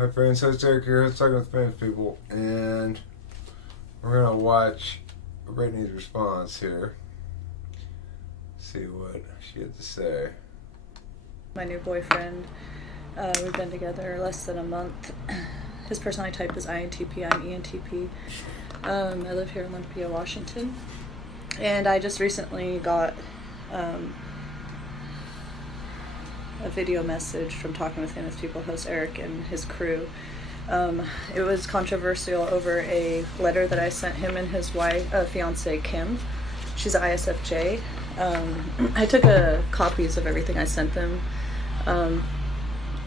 Hi friends, host Eric here, host Talking with Famous People, and we're going to watch Brittney's response here. See what she had to say. My new boyfriend, we've been together less than a month. His personality type is INTP, I'm ENTP. I live here in Olympia, Washington, and I just recently got a video message from Talking with Famous People host Eric and his crew. It was controversial over a letter that I sent him and his wife, fiance Kim. She's an ISFJ. I took copies of everything I sent them.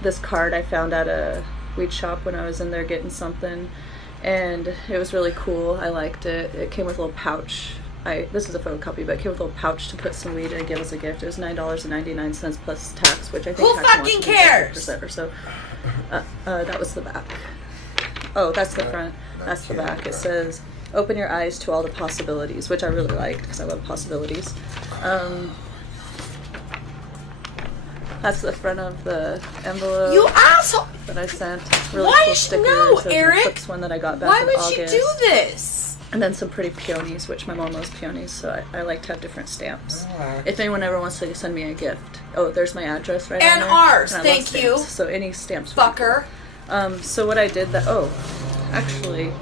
This card I found at a weed shop when I was in there getting something, and it was really cool. I liked it. It came with a little pouch. This is a photocopy, but it came with a little pouch to put some weed in and give as a gift. It was $9.99 plus tax, which I think who fucking cares? Or so. That was the back. Oh, that's the front. That's the back. It says, "Open your eyes to all the possibilities," which I really liked because I love possibilities. That's the front of the envelope. You asshole! That I sent. Really Why cool stickers. no, Eric? Eric? One that I got back Why in would August. you do this? And then some pretty peonies, which my mom loves peonies, so I like to have different stamps. Alright. If anyone ever wants to send me a gift. Oh, there's my address right And on there. ours, I love thank you. stamps, so any stamps would be Fucker. cool. So what I did actually,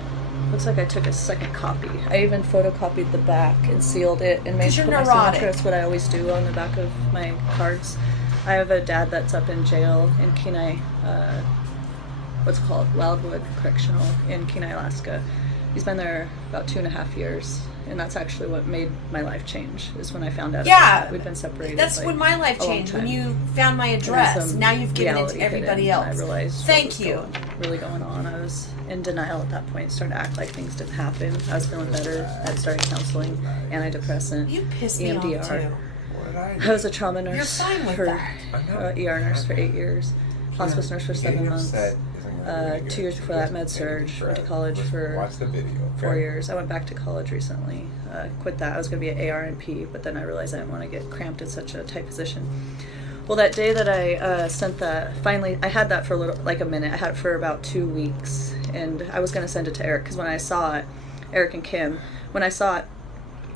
looks like I took a second copy. I even photocopied the back and sealed it and made 'Cause you're put my neurotic. signature. That's what I always do on the back of my cards. I have a dad that's up in jail in Kenai, what's it called, Wildwood Correctional in Kenai, Alaska. He's been there about 2.5 years, and that's actually what made my life change, is when I found out about that. We'd been separated. That's when my life a long changed, when time. you found my address. Now you've given it to Reality hit everybody in, and else. I realized Thank what you. was really going on. I was in denial at that point, started to act like things didn't happen. I was feeling better. I'd started counseling, antidepressant, You pissed me off EMDR. too. What did I do? I was a trauma nurse You're fine with for that. ER nurse for 8 years, hospice nurse for 7 Getting months. upset isn't gonna be good. 2 years before that, med Just surg. take a Went to breath. college Let's for watch the video. 4 okay? years. I went back to college recently. Quit that. I was going to be an ARNP, but then I realized I didn't want to get cramped in such a tight position. Well, that day that I sent that, finally, I had that for a minute. I had it for about 2 weeks, and I was going to send it to Eric, because when I saw it, Eric and Kim, when I saw it,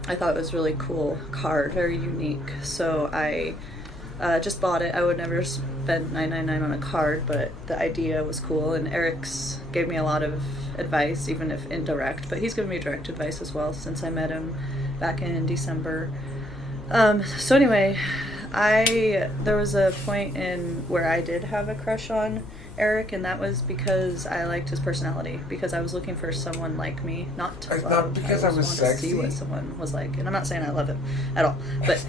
I thought it was a really cool card, very unique. So I just bought it. I would never spend $9.99 on a card, but the idea was cool, and Eric's gave me a lot of advice, even if indirect, but he's given me direct advice as well since I met him back in December. So anyway, there was a point in where I did have a crush on Eric, and that was because I liked his personality, because I was looking for someone like me, not to It's love. not because I just was wanted sexy. to see what someone was like, and I'm not saying I love him at all, but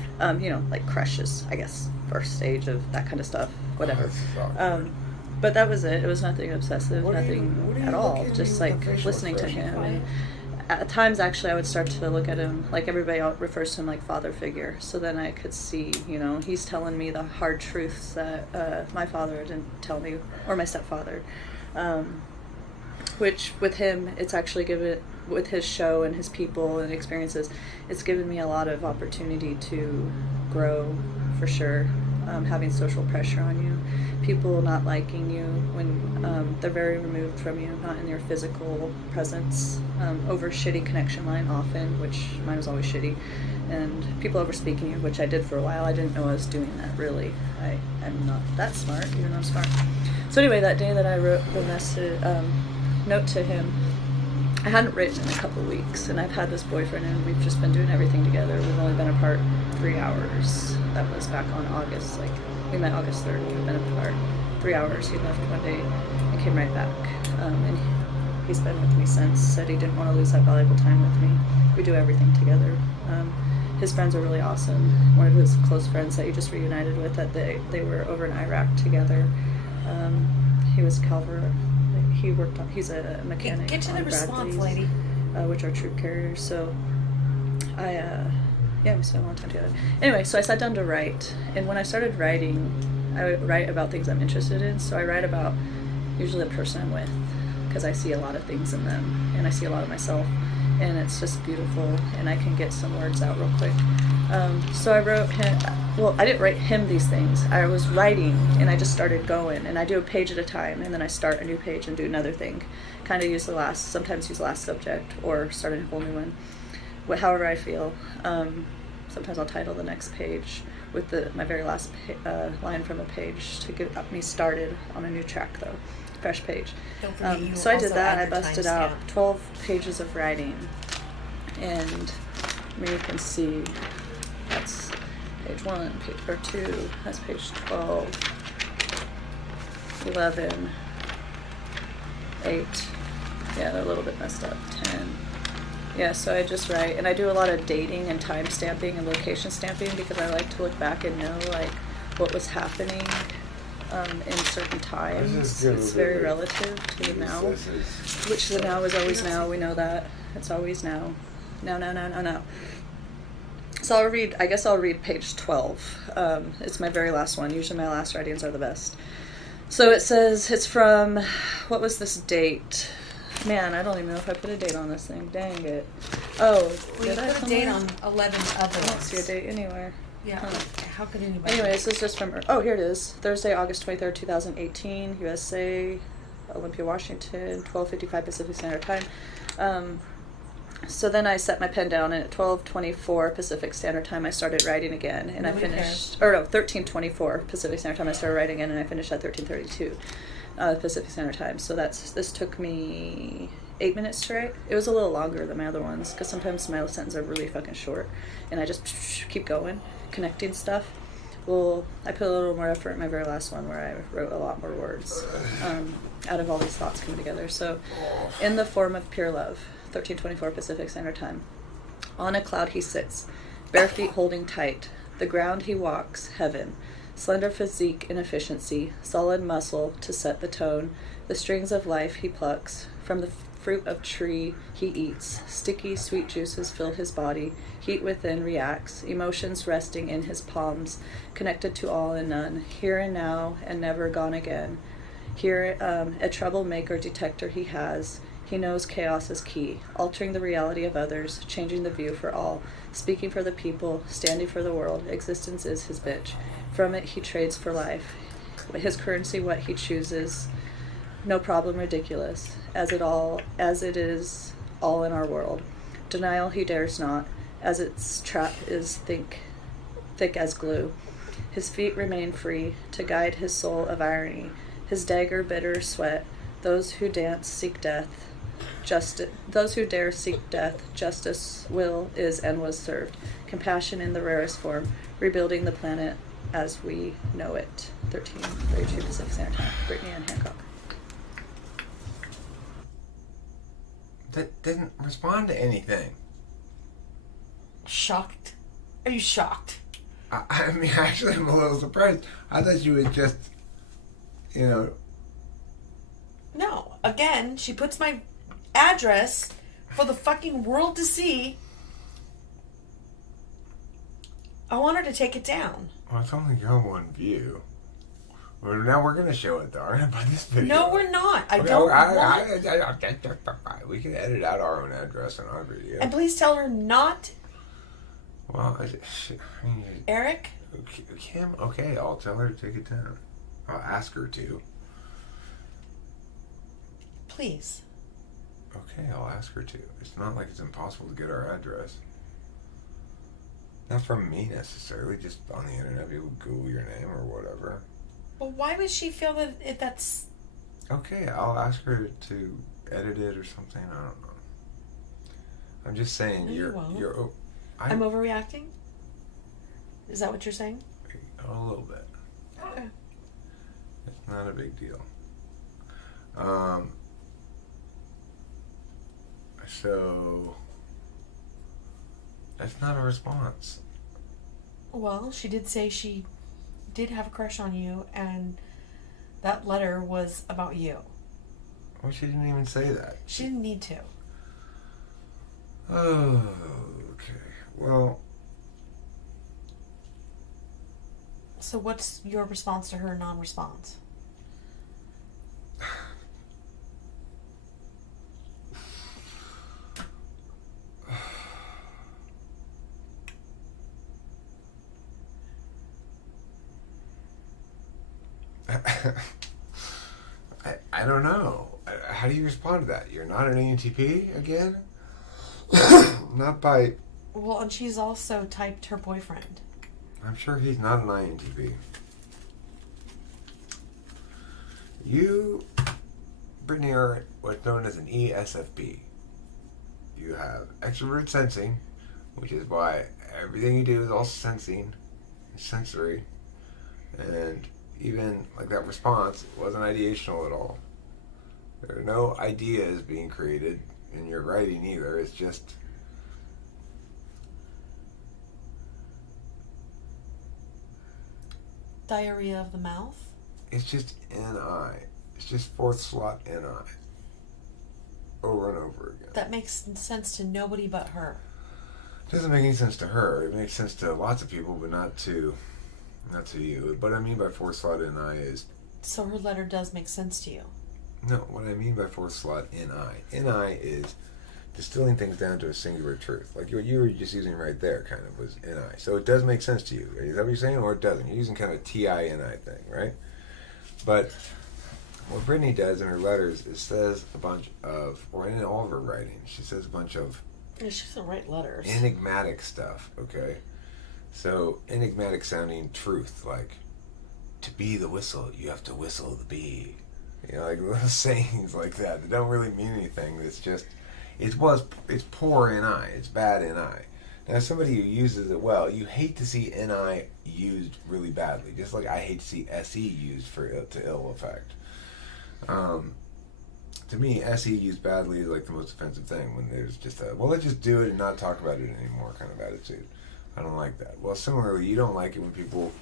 like crushes, I guess, first stage of that kind of stuff, whatever. But that was it. It was nothing obsessive, What are you nothing at looking all. at Just me like with the facial listening to expression him, for? and at times actually I would start to look at him like everybody else refers to him like father figure. So then I could see, he's telling me the hard truths that my father didn't tell me, or my stepfather. Which with him, it's actually given, with his show and his people and experiences, it's given me a lot of opportunity to grow, for sure. Having social pressure on you, people not liking you when they're very removed from you, not in your physical presence, over shitty connection line often, which mine was always shitty, and people over speaking you, which I did for a while. I didn't know I was doing that, really. I'm not that smart, even though I'm smart. So anyway, that day that I wrote the message, note to him, I hadn't written in a couple weeks, and I've had this boyfriend, and we've just been doing everything together. We've only been apart 3 hours. That was back on August, we met August 3rd. We've been apart 3 hours. He left one day and came right back, and he's been with me since. Said he didn't want to lose that valuable time with me. We do everything together. His friends are really awesome. One of his close friends that he just reunited with, that they were over in Iraq together. He was Calvert. He's a mechanic. Get to on the response, Bradley's, lady. which are troop carriers. So we spent a long time together. Anyway, so I sat down to write, and when I started writing, I would write about things I'm interested in. So I write about usually the person I'm with, because I see a lot of things in them, and I see a lot of myself, and it's just beautiful, and I can get some words out real quick. So I wrote him, well, I didn't write him these things. I was writing, and I just started going, and I do a page at a time, and then I start a new page and do another thing. Kind of sometimes use the last subject, or start a whole new one, however I feel. Sometimes I'll title the next page with my very last line from a page to get me started on a new track, though. Fresh page. Don't forget you So I did also that. add I your busted out timestamp. 12 pages of writing, and maybe you can see that's page 1, or 2, that's page 12, 11, 8, yeah, they're a little bit messed up, 10. Yeah, so I just write, and I do a lot of dating and time stamping and location stamping because I like to look back and know like what was happening in certain times. It's very relative to the now, which the now is always now. We know that it's always now. No. So I'll read page 12. It's my very last one. Usually my last writings are the best. So it says, it's from, what was this date? Man, I don't even know if I put a date on this thing. Dang it. Oh, Well, did you I put a date somewhere? on 11 other I don't ones. see a date anywhere. Yeah. Huh. How could anybody? Anyway, this is just from, oh, here it is. Thursday, August 23rd, 2018, USA, Olympia, Washington, 12:55 Pacific Standard Time. So then I set my pen down, and at 12:24 Pacific Standard Time, I started writing again, and Nobody I finished, or no, 13:24 Pacific Standard Time, I started writing again, and I finished at 13:32 Pacific Standard Time. So this took me 8 minutes to write. It was a little longer than my other ones, because sometimes my sentences are really fucking short, and I just keep going, connecting stuff. Well, I put a little more effort in my very last one, where I wrote a lot more words out of all these thoughts coming together. So, in the form of pure love, 13:24 Pacific Standard Time. On a cloud he sits, bare feet holding tight. The ground he walks, heaven. Slender physique and efficiency, solid muscle to set the tone. The strings of life he plucks. From the fruit of tree he eats. Sticky, sweet juices fill his body. Heat within reacts. Emotions resting in his palms. Connected to all and none. Here and now and never gone again. Here, a troublemaker detector he has. He knows chaos is key, altering the reality of others, changing the view for all, speaking for the people, standing for the world. Existence is his bitch. From it he trades for life. His currency what he chooses. No problem ridiculous, as it is all in our world. Denial he dares not, as its trap is thick as glue. His feet remain free, to guide his soul of irony. His dagger bitter sweat. Those who dance seek death. Those who dare seek death, justice will, is, and was served. Compassion in the rarest form, rebuilding the planet as we know it. 13:32 Pacific Standard Time. Brittney and Hancock. That didn't respond to anything. Shocked? Are you shocked? I mean, actually, I'm a little surprised. I thought you would just, No. Again, she puts my address for the fucking world to see. I want her to take it down. Well, it's only got one view. Well, now we're going to show it, though. We're going to put this video. No, we're not. I Okay, don't want... we can edit out our own address in our video. And please tell her not... Well, Eric? Kim, okay, I'll tell her to take it down. I'll ask her to. Please. Okay, I'll ask her to. It's not like it's impossible to get our address. Not from me necessarily, just on the internet. People Google your name or whatever. Well, why would she feel that that's... Okay, I'll ask her to edit it or something. I don't know. I'm just saying No, you won't. I'm overreacting? Is that what you're saying? A little bit. Okay. It's not a big deal. So that's not a response. Well, she did say she did have a crush on you, and that letter was about you. Well, she didn't even say that. She didn't need to. Oh, okay. Well, So what's your response to her non-response? I don't know. How do you respond to that? You're not an ENTP again? Not by... Well, and she's also typed her boyfriend. I'm sure he's not an INTP. You, Brittney, are what's known as an ESFP. You have extrovert sensing, which is why everything you do is all sensing, sensory, and even like that response wasn't ideational at all. There are no ideas being created in your writing either. It's just Diarrhea of the mouth. NI. It's just fourth slot NI. Over and over again. That makes sense to nobody but her. It doesn't make any sense to her. It makes sense to lots of people, but not to you. What I mean by fourth slot NI is... So her letter does make sense to you. No, what I mean by fourth slot NI. NI is distilling things down to a singular truth. Like what you were just using right there, kind of, was NI. So it does make sense to you. Is that what you're saying? Or it doesn't? You're using kind of TI-NI thing, right? But what Brittney does in her letters is says a bunch of, or in all of her writing, she says a bunch of Yeah, she doesn't write letters. enigmatic stuff, okay? So, enigmatic sounding truth, like, to be the whistle, you have to whistle the bee. You know, like little sayings like that that don't really mean anything. It's just, it's poor NI, it's bad NI. Now, somebody who uses it well, you hate to see NI used really badly, just like I hate to see SE used to ill effect. To me, SE used badly is like the most offensive thing when there's just a, well, let's just do it and not talk about it anymore kind of attitude. I don't like that. Well, similarly, you don't like it when people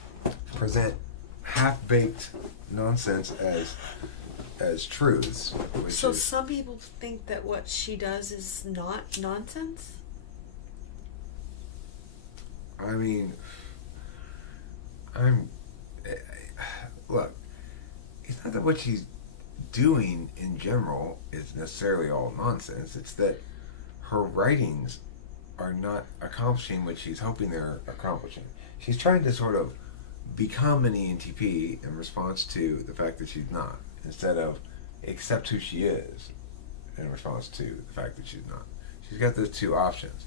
present half-baked nonsense as truths. So some people think that what she does is not nonsense? I mean, look, it's not that what she's doing in general is necessarily all nonsense. It's that her writings are not accomplishing what she's hoping they're accomplishing. She's trying to sort of become an ENTP in response to the fact that she's not, instead of accept who she is in response to the fact that she's not. She's got those two options.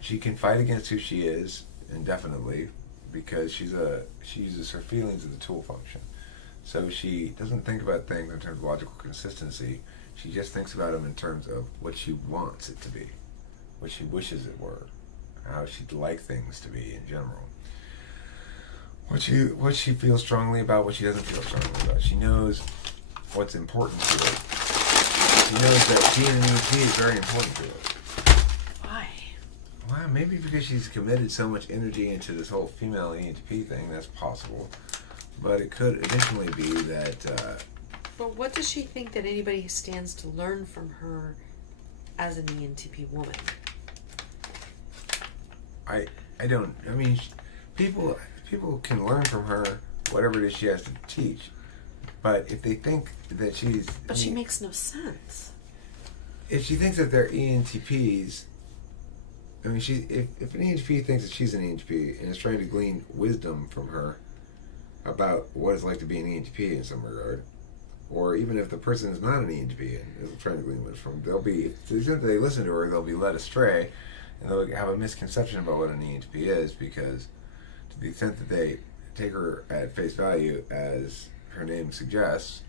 She can fight against who she is indefinitely because she uses her feelings as a tool function. So she doesn't think about things in terms of logical consistency. She just thinks about them in terms of what she wants it to be, what she wishes it were, how she'd like things to be in general. What she feels strongly about, what she doesn't feel strongly about. She knows what's important to her. She knows that being an ENT is very important to her. Why? Well, maybe because she's committed so much energy into this whole female ENTP thing, that's possible. But it could additionally be that... But what does she think that anybody stands to learn from her as an ENTP woman? I mean, people can learn from her whatever it is she has to teach. But if they think that she's... But she makes no sense. If she thinks that they're ENTPs... I mean, if an ENTP thinks that she's an ENTP and is trying to glean wisdom from her about what it's like to be an ENTP in some regard, or even if the person is not an ENTP and is trying to glean wisdom from, they'll be, to the extent that they listen to her, they'll be led astray, and they'll have a misconception about what an ENTP is, because to the extent that they take her at face value, as her name suggests,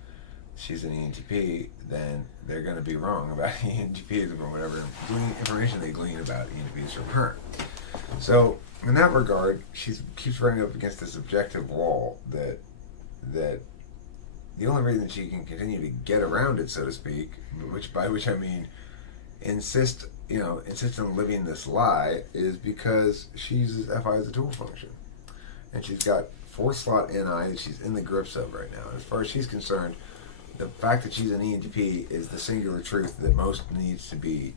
she's an ENTP, then they're going to be wrong about ENTPs or whatever information they glean about ENTPs from her. So, in that regard, she keeps running up against this objective wall that the only reason she can continue to get around it, so to speak, by which I mean insist on living this lie, is because she uses FI as a tool function. And she's got 4-slot NI that she's in the grips of right now. As far as she's concerned, the fact that she's an ENTP is the singular truth that most needs to be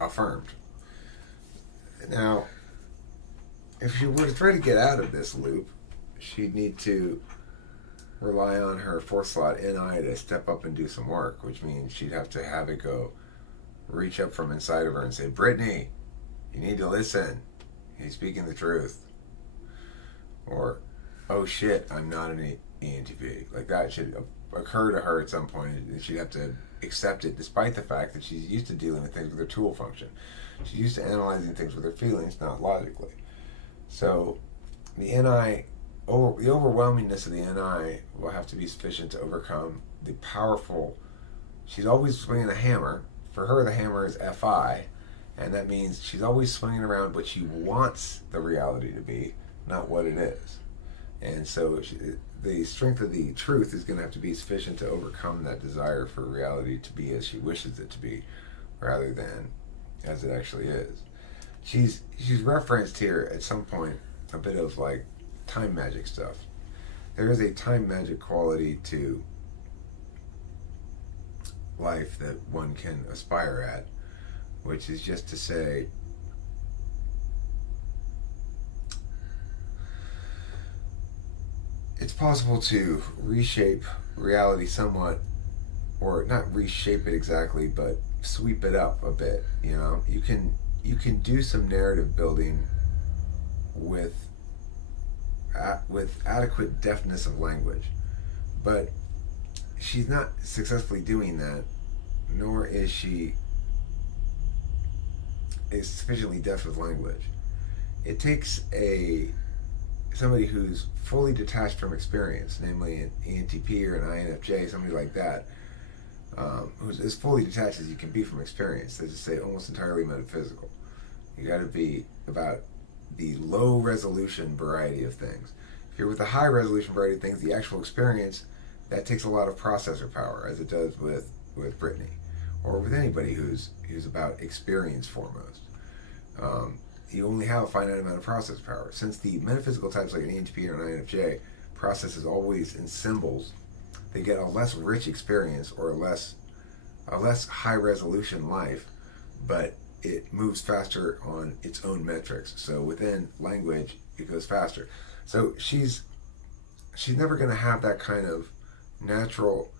affirmed. Now, if she were to try to get out of this loop, she'd need to rely on her 4-slot NI to step up and do some work, which means she'd have to have it go reach up from inside of her and say, Brittney, you need to listen. He's speaking the truth. or, oh shit, I'm not an ENTP. Like that should occur to her at some point, and she'd have to accept it, despite the fact that she's used to dealing with things with her tool function. She's used to analyzing things with her feelings, not logically. So the NI, the overwhelmingness of the NI will have to be sufficient to overcome the powerful. She's always swinging a hammer. For her, the hammer is FI, and that means she's always swinging around what she wants the reality to be, not what it is. And so the strength of the truth is going to have to be sufficient to overcome that desire for reality to be as she wishes it to be, rather than as it actually is. She's referenced here at some point a bit of like time magic stuff. There is a time magic quality to life that one can aspire at, which is just to say, it's possible to reshape reality somewhat, or not reshape it exactly, but sweep it up a bit. You know, you can do some narrative building with adequate deftness of language, but she's not successfully doing that, nor is she sufficiently deft with language. It takes somebody who's fully detached from experience, namely an ENTP or an INFJ, somebody like that, who's as fully detached as you can be from experience. They just say almost entirely metaphysical. You got to be about the low resolution variety of things. If you're with the high resolution variety of things, the actual experience, that takes a lot of processor power, as it does with Brittney, or with anybody who's about experience foremost. You only have a finite amount of process power. Since the metaphysical types like an ENTP or an INFJ processes always in symbols, they get a less rich experience or a less high resolution life, but it moves faster on its own metrics. So within language, it goes faster. So she's never going to have that kind of natural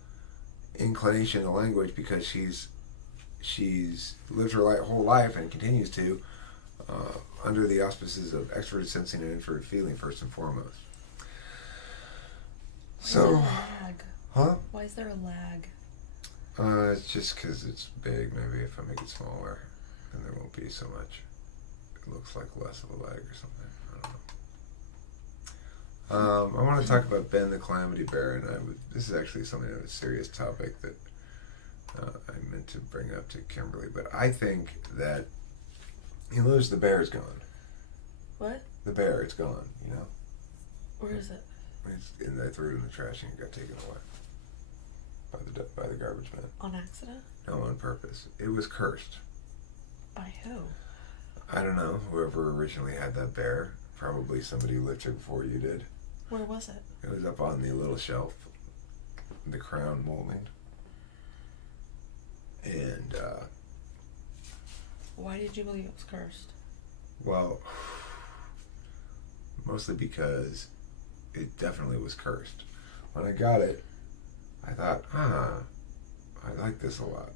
inclination to language, because she's lived her whole life and continues to under the auspices of extroverted sensing and introverted feeling first and foremost. So, lag? Huh? Why is there a lag? It's just because it's big. Maybe if I make it smaller, then there won't be so much. It looks like less of a lag or something. I don't know. I want to talk about Ben the Calamity Bear, and this is actually something of a serious topic that I meant to bring up to Kimberly, but I think that you notice the bear is gone. What? The bear, it's gone. You know. Where is it? I threw it in the trash and it got taken away by the garbage man. On accident? No, on purpose. It was cursed. By who? I don't know. Whoever originally had that bear, probably somebody who lived here before you did. Where was it? It was up on the little shelf, the crown molding. And why did you believe it was cursed? well, mostly because it definitely was cursed. When I got it, I thought, I like this a lot.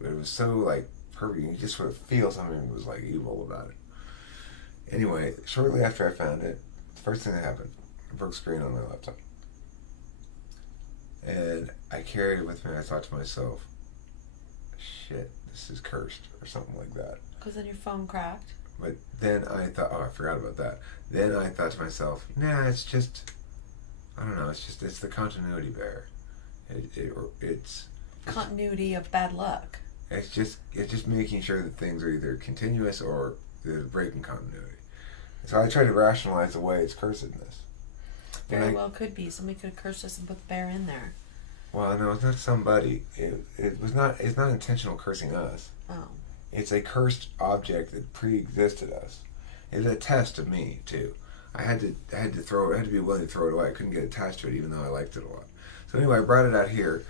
But it was so like perfect, you just sort of feel something was like evil about it. Anyway, shortly after I found it, the first thing that happened, I broke screen on my laptop. And I carried it with me, and I thought to myself, shit, this is cursed, or something like that. Because then your phone cracked? But then I thought, I forgot about that. Then I thought to myself, nah, it's just, I don't know, it's the continuity bear. It's continuity of bad luck. It's just making sure that things are either continuous or there's a break in continuity. So I try to rationalize away its cursedness. Very well could be. Somebody could have cursed us and put the bear in there. Well, no, it's not somebody. It's not intentional cursing us. Oh. It's a cursed object that pre-existed us. It's a test of me too. I had to be willing to throw it away. I couldn't get attached to it, even though I liked it a lot. So anyway, I brought it out here,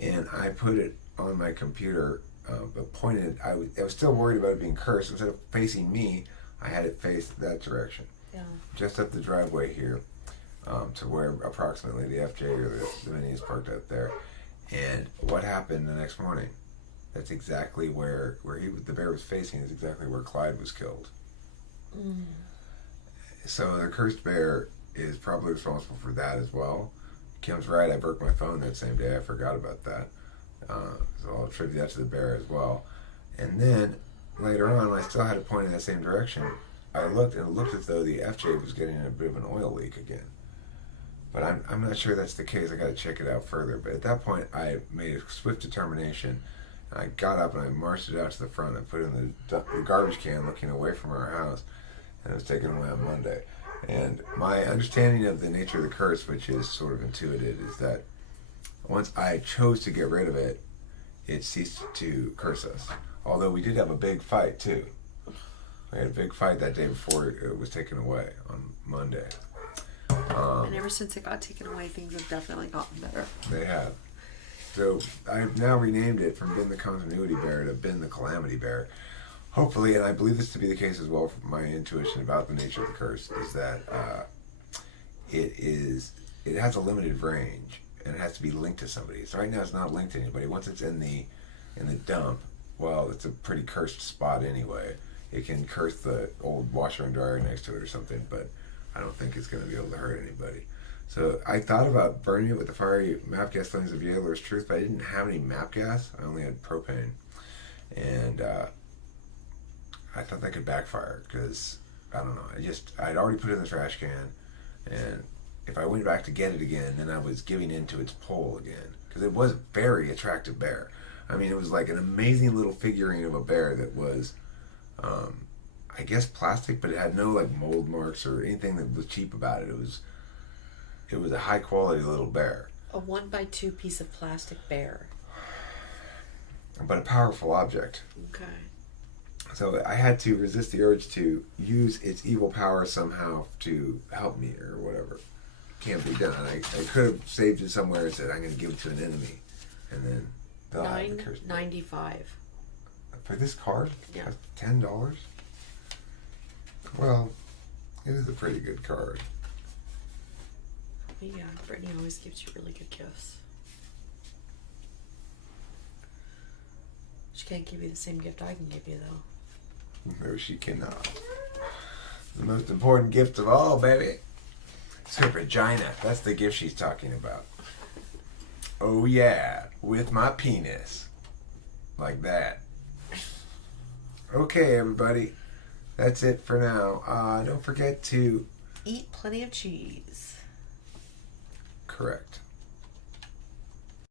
and I put it on my computer, but pointed. I was still worried about it being cursed. Instead of facing me, I had it face that direction. Yeah. Just up the driveway here, to where approximately the FJ or the Mini is parked out there. And what happened the next morning? That's exactly where the bear was facing, is exactly where Clyde was killed. Mm. So the cursed bear is probably responsible for that as well. Kim's right. I broke my phone that same day. I forgot about that. So I'll attribute that to the bear as well. And then later on, when I still had it pointing in that same direction, I looked, and it looked as though the FJ was getting a bit of an oil leak again. But I'm not sure that's the case. I got to check it out further. But at that point, I made a swift determination. I got up and I marched it out to the front. I put it in the garbage can, looking away from our house, and it was taken away on Monday. And my understanding of the nature of the curse, which is sort of intuitive, is that once I chose to get rid of it, it ceased to curse us. Although we did have a big fight too. We had a big fight that day before it was taken away on Monday. And ever since it got taken away, things have definitely gotten better. They have. So I've now renamed it from Ben the Continuity Bear to Ben the Calamity Bear. Hopefully, and I believe this to be the case as well from my intuition about the nature of the curse, is that it has a limited range and it has to be linked to somebody. So right now it's not linked to anybody. Once it's in the dump, well, it's a pretty cursed spot anyway. It can curse the old washer and dryer next to it or something, but I don't think it's going to be able to hurt anybody. So I thought about burning it with the fiery map gas flames of Yeller's Truth, but I didn't have any map gas. I only had propane. And I thought that could backfire because, I don't know, I'd already put it in the trash can, and if I went back to get it again, then I was giving in to its pull again, because it was a very attractive bear. I mean, it was like an amazing little figurine of a bear that was, I guess, plastic, but it had no like mold marks or anything that was cheap about it. It was a high quality little bear. A 1x2 piece of plastic bear. But a powerful object. Okay. So I had to resist the urge to use its evil power somehow to help me or whatever. Can't be done. I could have saved it somewhere and said, I'm going to give it to an enemy. And then they'll have the curse. $9.95. For this card? Yeah. $10? Well, it is a pretty good card. Yeah, Brittney always gives you really good gifts. She can't give you the same gift I can give you, though. No, she cannot. The most important gift of all, baby. It's her vagina. That's the gift she's talking about. Oh, yeah. With my penis. Like that. Okay, everybody. That's it for now. Don't forget to eat plenty of cheese. Correct.